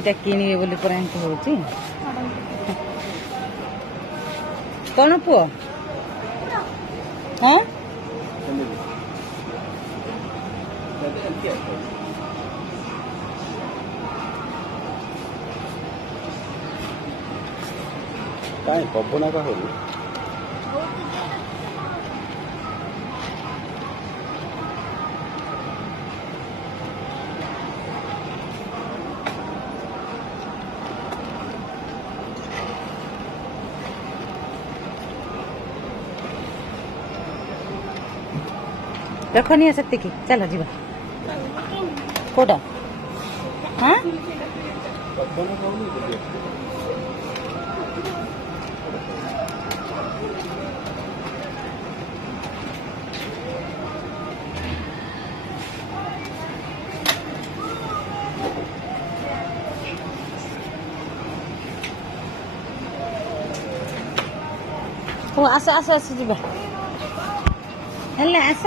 এইটা কিনিবে বলে পরে এমতি হଉଛି କଣ ପୁଅ ହଁ କାଇଁ ପବନ ଏକା ହଉନି। ରଖନି ସେତିକି ଚାଲ ଯିବା କୋଉଟା ହଁ ପବନ ହଉନି ଟିକେ। ହଉ ଆସ ଆସ ଆସ ଯିବା ହେଲେ ଆସ